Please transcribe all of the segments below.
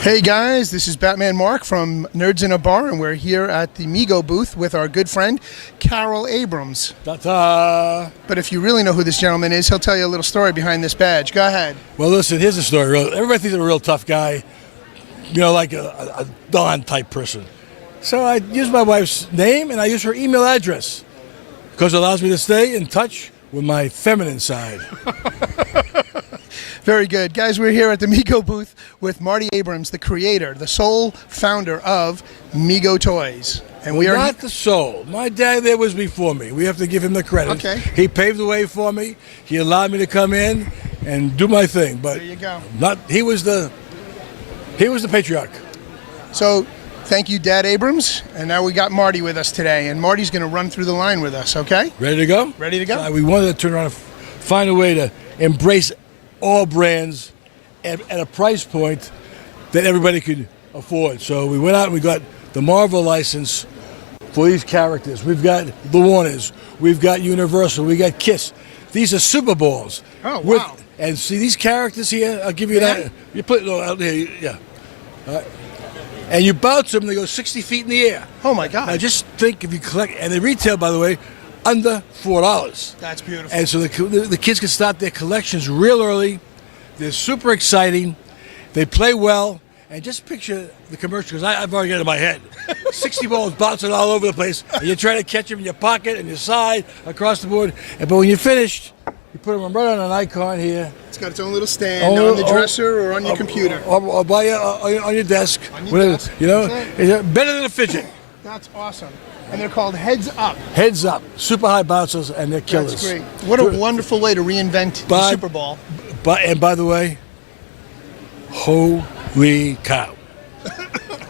Hey guys, this is Batman Mark from Nerds in a Bar, and we're here at the Mego booth with our good friend Carol Abrams. Ta-ta! But if you really know who this gentleman is, he'll tell you a little story behind this badge. Go ahead. Well, listen, here's the story. Everybody thinks I'm a real tough guy, like a Don type person. So I use my wife's name and I use her email address because it allows me to stay in touch with my feminine side. Very good. Guys, we're here at the Mego booth with Marty Abrams, the creator, the sole founder of Mego Toys. And we are not the sole. My dad there was before me. We have to give him the credit. Okay. He paved the way for me. He allowed me to come in and do my thing. But there you go. He was the patriarch. So thank you, Dad Abrams. And now we got Marty with us today. And Marty's going to run through the line with us, okay? Ready to go? Ready to go. So we wanted to turn around and find a way to embrace all brands at a price point that everybody could afford. So we went out and we got the Marvel license for these characters. We've got the Warners. We've got Universal. We got Kiss. These are Super Balls. Oh, wow. And see these characters here? I'll give you that. You put it out there, yeah. And you bounce them, they go 60 feet in the air. Oh, my God. Now just think if you collect, and they retail, by the way, under $4. That's beautiful. And so the kids can start their collections real early. They're super exciting. They play well. And just picture the commercial, because I've already got it in my head. 60 balls bouncing all over the place. And you're trying to catch them in your pocket, and your side, across the board. But when you're finished, you put them right on an icon here. It's got its own little stand on the dresser or on your computer. Or on your desk. On your desk. You know, it's better than a fidget. That's awesome. And they're called Heads Up. Heads Up. Super high bouncers, and they're killers. That's great. What a wonderful way to reinvent the Super Ball. And by the way, holy cow.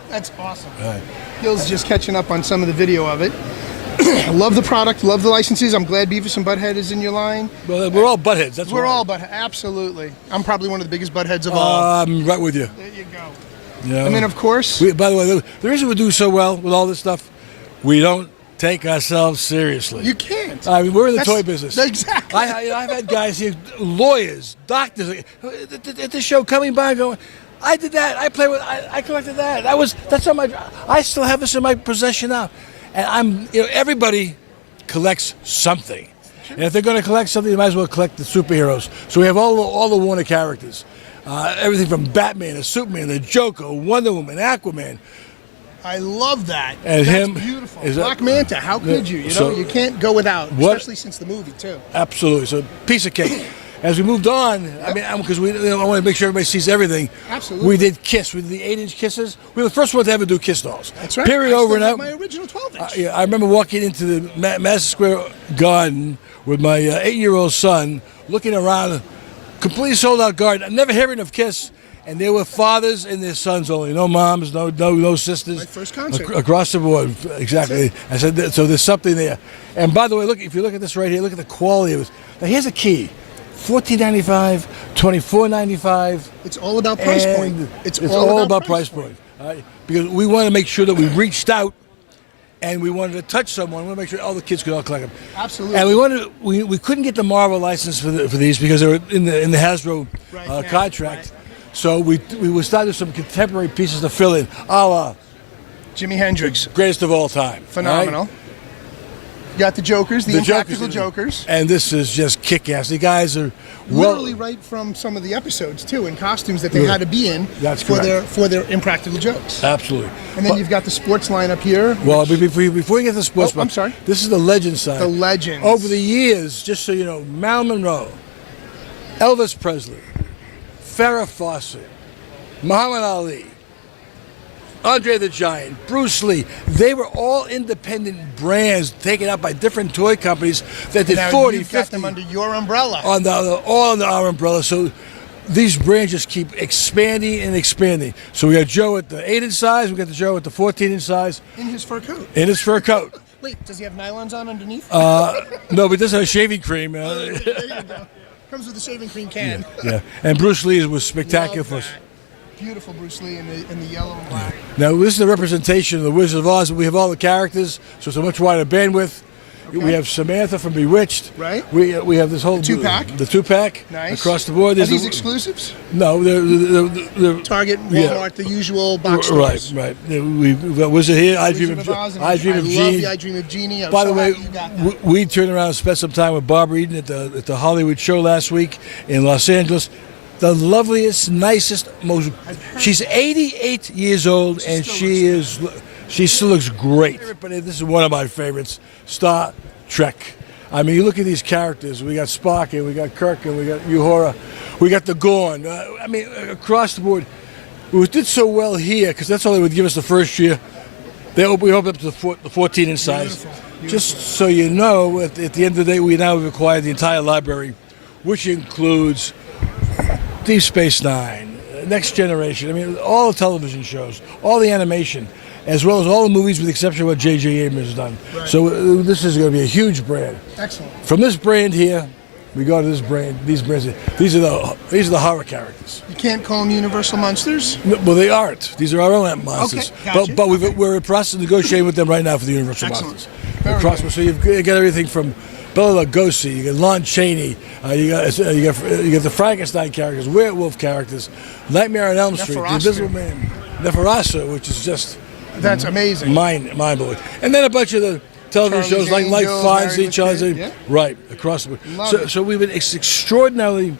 That's awesome. Right. Gil's just catching up on some of the video of it. Love the product, love the licenses. I'm glad Beavis and Butthead is in your line. Well, we're all buttheads. That's We're all buttheads. Absolutely. I'm probably one of the biggest buttheads of all. I'm right with you. There you go. Yeah. And then, of course... by the way, the reason we do so well with all this stuff, we don't take ourselves seriously. You can't. I mean, we're in the toy business. Exactly. I've had guys here, lawyers, doctors, at the show coming by and going, I did that. I collected that. That's on my. I still have this in my possession now, and everybody collects something, and if they're going to collect something, they might as well collect the superheroes. So we have all the Warner characters, everything from Batman to Superman, the Joker, Wonder Woman, Aquaman. I love that. And that's him beautiful. Black Manta. How could you? You can't go without, especially since the movie too. Absolutely. So piece of cake. As we moved on, I mean, because I want to make sure everybody sees everything. Absolutely. We did Kiss. We did the 8-inch Kisses. We were the first ones to ever do Kiss dolls. That's right. Period. Over and out. My original 12-inch. I remember walking into the Madison Square Garden with my 8-year-old son, looking around, a completely sold-out garden. Never hearing of Kiss. And there were fathers and their sons only, no moms, no sisters. My first concert. Across the board, exactly. I said, so there's something there. And by the way, look, if you look at this right here, look at the quality of it. Now here's a key: $14.95, $24.95. It's all about price point. It's all about price point. Because we want to make sure that we reached out and we wanted to touch someone. We want to make sure all the kids could all collect them. Absolutely. And we couldn't get the Marvel license for these because they were in the Hasbro contract. Right. So we started with some contemporary pieces to fill in, a la Jimi Hendrix, greatest of all time, phenomenal. Right? You got the Jokers, the Impractical Jokers, and this is just kick-ass. The guys are literally right from some of the episodes too, in costumes that they had to be in. That's for their Impractical Jokes. Absolutely. And then you've got the sports line up here. Well, before you get to the sports, I'm sorry. This is the legend side. The legends. Over the years, just so you know, Marilyn Monroe, Elvis Presley, Farrah Fawcett, Muhammad Ali, Andre the Giant, Bruce Lee, they were all independent brands taken out by different toy companies that did 40, 50. Got them under your umbrella. All under our umbrella. So these brands just keep expanding and expanding. So we got Joe at the 8-inch size, we got the Joe at the 14-inch size. In his fur coat. In his fur coat. Wait, does he have nylons on underneath? No, but it does have shaving cream. There you go. Comes with a shaving cream can. Yeah. And Bruce Lee was spectacular for us. Beautiful Bruce Lee in the yellow and black. Now, this is a representation of the Wizard of Oz. We have all the characters, so it's a much wider bandwidth. Okay. We have Samantha from Bewitched. Right. We have this whole two-pack. The 2-pack. Nice. Across the board. Are There's these exclusives? No, they're Target, Walmart, the usual box stores. Right. We've got Wizard here. I Dream of Oz, and I Dream of love Genie. the I Dream of Genie. I'm By so the way, happy you got that. we turned around and spent some time with Barbara Eden at the Hollywood show last week in Los Angeles. The loveliest, nicest, most. She's 88 years old, and she still looks great. But this is one of my favorites, Star Trek. I mean, you look at these characters. We got Spock, and we got Kirk, and we got Uhura, we got the Gorn. I mean, across the board, we did so well here because that's all they would give us the first year. We opened up to the 14-inch size. Beautiful. Just so you know, at the end of the day, we now have acquired the entire library, which includes Deep Space Nine, Next Generation. I mean, all the television shows, all the animation, as well as all the movies, with the exception of what J.J. Abrams has done. Right. So this is going to be a huge brand. Excellent. From this brand here, we go to this brand. These brands. These are the horror characters. You can't call them Universal Monsters? No, well, they aren't. These are our own monsters. Okay, gotcha. But we're in the process of negotiating with them right now for the Universal Excellent. monsters. Very good. So you've got everything from Bela Lugosi, you got Lon Chaney, you got the Frankenstein characters, werewolf characters, Nightmare on Elm Street, The Invisible Man, Neferasa, which is just That's amazing. mind blowing, and then a bunch of the television Charlie's shows like Angels, Finds Married Each with Other, Kid, yeah. right across the board. Love So it. we've been extraordinarily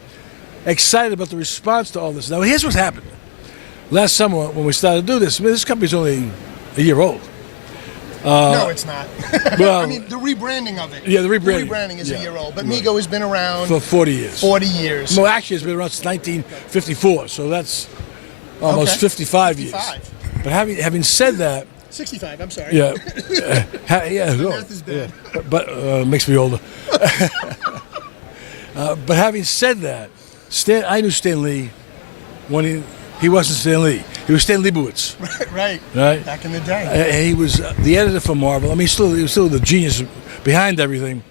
excited about the response to all this. Now here's what's happened. Last summer when we started to do this, I mean, this company's only a year old. No, it's not. well, I mean, the rebranding of it. Yeah, the rebranding. The rebranding is Yeah. a year old, but Right. Mego has been around For 40 years. 40 years. No, actually, it's been around since 1954, so that's almost Okay. 55 years. 55. But having said that, 65, I'm sorry. yeah, no, math is bad. yeah, but makes me older. But having said that, I knew Stan Lee when he wasn't Stan Lee. He was Stan Leibowitz. Right. Right. Back in the day. And he was the editor for Marvel. I mean, he was still the genius behind everything.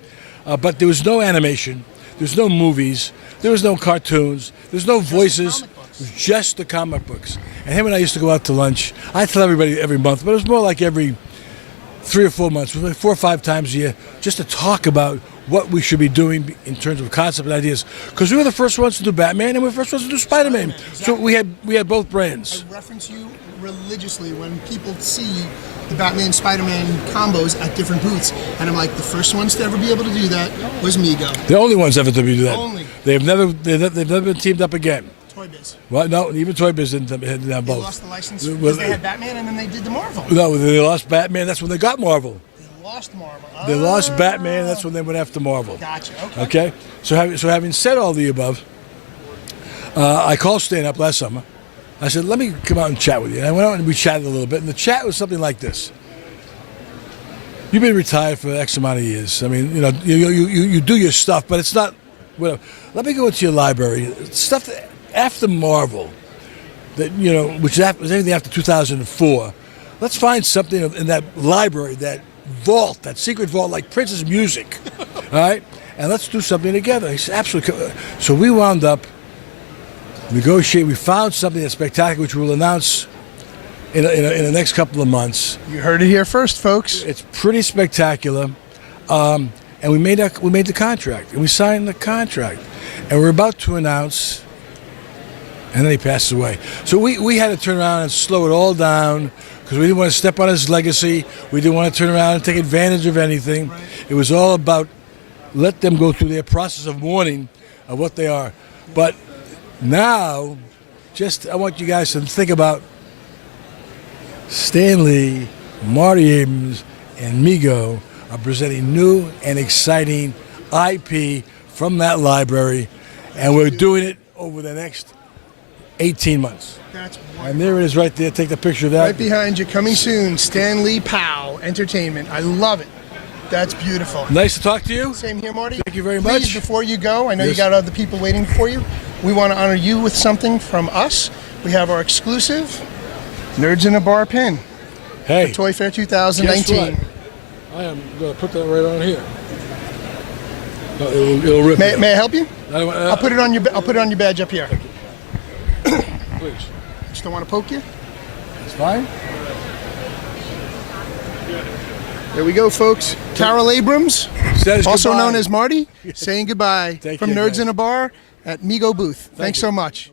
But there was no animation. There was no movies. There was no cartoons. There's no voices. comic books. It was just the comic books. And him and I used to go out to lunch. I tell everybody every month, but it was more like every 3 or 4 months, 4 or 5 times a year, just to talk about what we should be doing in terms of concept and ideas. Because we were the first ones to do Batman, and we were the first ones to do Spider-Man. Exactly. So we had both brands. I reference you religiously when people see the Batman Spider-Man combos at different booths, and I'm like, the first ones to ever be able to do that was Mego. The only ones ever to do that. Only. They've never been teamed up again. Toy Biz. Well, no, even Toy Biz didn't have They both. lost the license Well, because they had Batman, and then they did the Marvel. No, they lost Batman. That's when they got Marvel. They lost Marvel. They lost Batman. That's when they went after Marvel. Gotcha. Okay. Okay. So having said all the above, I called Stan up last summer. I said, "Let me come out and chat with you." And I went out and we chatted a little bit. And the chat was something like this: "You've been retired for X amount of years. I mean, you do your stuff, but it's not whatever. Let me go into your library. Stuff after Marvel, which was anything after 2004. Let's find something in that library, that vault, that secret vault, like Prince's music, all right? And let's do something together." He said, "Absolutely." So we wound up negotiating. We found something that's spectacular, which we'll announce in the next couple of months. You heard it here first, folks. It's pretty spectacular, and we made the contract, and we signed the contract, and we're about to announce. And then he passes away. So we had to turn around and slow it all down because we didn't want to step on his legacy. We didn't want to turn around and take advantage of anything. Right. It was all about let them go through their process of mourning of what they are. But now, I want you guys to think about Stan Lee, Marty Abrams, and Mego are presenting new and exciting IP from that library, and we're doing it over the next 18 months. That's And there it is right there. Take the picture of that. right behind you. Coming soon, Stan Lee Pow Entertainment. I love it. That's beautiful. Nice to talk to you. Same here, Marty. Thank you very Please, much. before you go, I know Yes. you got other people waiting for you. We want to honor you with something from us. We have our exclusive Nerds in a Bar pin. Hey, Toy Fair guess 2019. what? I am going to put that right on here. No, it'll rip. May I help you? I'll Put it on your. I'll put it on your badge up here. Please. Just don't want to poke you. It's fine. There we go, folks. Carol Abrams, Says also goodbye. known as Marty, saying goodbye Take from care, Nerds guys. in a Bar at Mego booth. Thanks you. so much.